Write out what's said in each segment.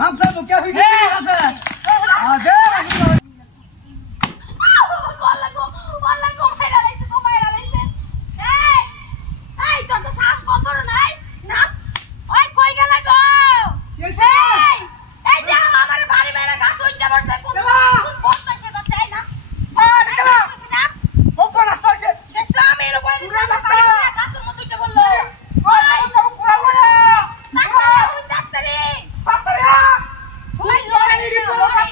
हम सब क्या वीडियो আছে आ दे ওয়ালাইকুম মাইরা লাইছে এই তোর তো শ্বাস বন্ধ নাই না ওই কই গেল গো এই যে আমার বাড়ি মেরে গাছ উঠে পড়ছে কোন বদমাশে বাচ্চা না কেলা ওপর নষ্ট হইছে দেখছ আমি এর উপরে গাছের মধ্যে উঠে বললো ওই পুরা লয়া ডাক্তারে ওই লড়াই নিয়ে পুরা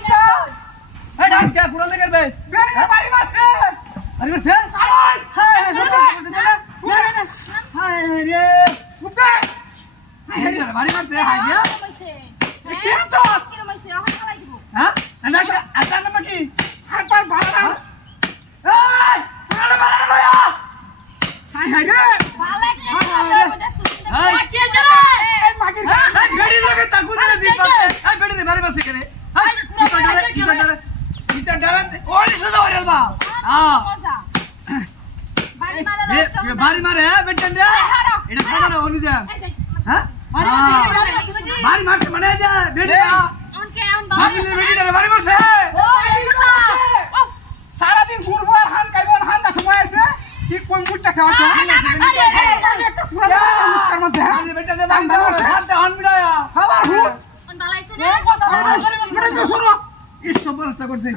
এই ডাক কে পুরা লেগে বে বেরে বাড়ি মারছে আরে মারছে হায় হায় হায় রে কুপে হায় রে বাড়ি মারছে হায় রে কি তো কি রমাইছে হাত খালাই দিব হ্যাঁ না আটা না কি হাত পার ভালো না এই পুরা বাড়ি লয়া হায় হায় রে ভালো একটা হায় কে জানে এই মাগির এই বেড়ি লাগে তাকু ধরে দিতে এই বেড়ি রে বাড়ি মারছে করে হায় কি করে ইটা ডারাতে ওরে সুদা ওরে বাবা মজা বাড়ি মারে বেটন রে এটা খানা না ওনি দে হ্যাঁ বাড়ি মারছে মানে যা বেড়ি অনকে বাড়ি বেড়ি রে বাড়ি মারছে সারা দিন ঘুরবো আর হান কাইবো হান দা সময় আছে কি কোন মুটটা খাওয়া তো একটা পুরো মুটটার মধ্যে হ্যাঁ বেটন রে বাড়ি মারছে হাতে হান বিড়ায়া হালা হু অন বালাইছে রে মানে তো শোনো এই সব বলটা করছে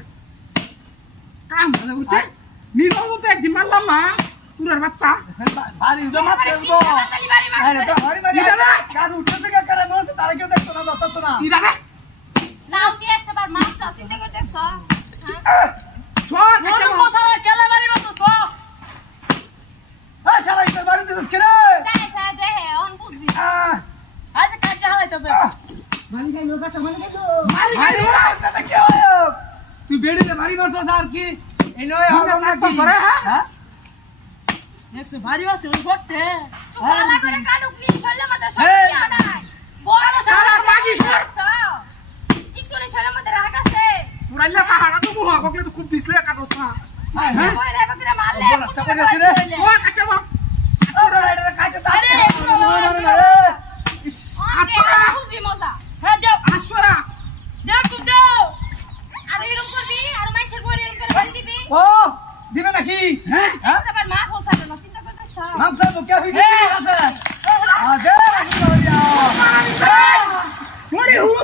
কাম ভালো বুঝতে নিজও তো একদিন মারলাম না পুরার বাচ্চা বাড়ি উঠে মারছে তো আরে তো বাড়ি মারি এটা না কাজ উঠে থেকে করে মরতে তারা কেউ দেখতো না তো না এটা না নাও দিয়ে একবার মাছ চিন্তা করতেছ হ্যাঁ চল একটা মশলা কেলা বাড়ি মত তো এই শালা ইতর বাড়ি দিছস কেন তাই তাই দে অন বুঝবি আজ কাটে হালাইতে হবে মানি গাই লোকা তো মানি গাই মারি মারি কি হয় তুই বেড়ি রে মারি মারছস আর কি এই নয় হবে না কি করে হ্যাঁ দেখছ ভারী আছে ওই করতে চুলা করে কানুকি শরীরের মধ্যে শক্তি নাই বড় সারা মাগি সর একটু নে শরীরের মধ্যে রাগ আছে পুরাইলা সাহারা তো মুহ গকলে তো খুব দিছলে কাটছ না হ্যাঁ ওই রে বকরে মারলে বড় করে আছে রে ও কাটবা আরে রে কাটে দা আরে রে আচ্ছা বুঝবি মজা হ্যাঁ যাও আসরা যাও তুমি যাও আর এরকম করবি আর মাছের বড়ি এরকম করে বাড়ি দিবি ও দিবে নাকি হ্যাঁ একবার মা হোসাবে না চিন্তা করতেছ हम सब क्या वीडियो আছে आ दे मोड़ी हूं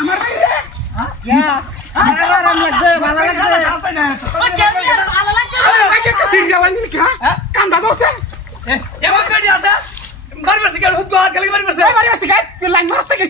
আমার ইয়া আরে আরাম লাগবে ভালো লাগবে ও কেমনে ভালো লাগছে আরে ভাই কে সিরিয়াল আনি কি হ্যাঁ কাম দাদোতে এ এমন গাড়ি আছে বাড়ি বসে গেল হুদ আর গলি বাড়ি বসে বাড়ি বসে গায় লাইন মারতে গেছে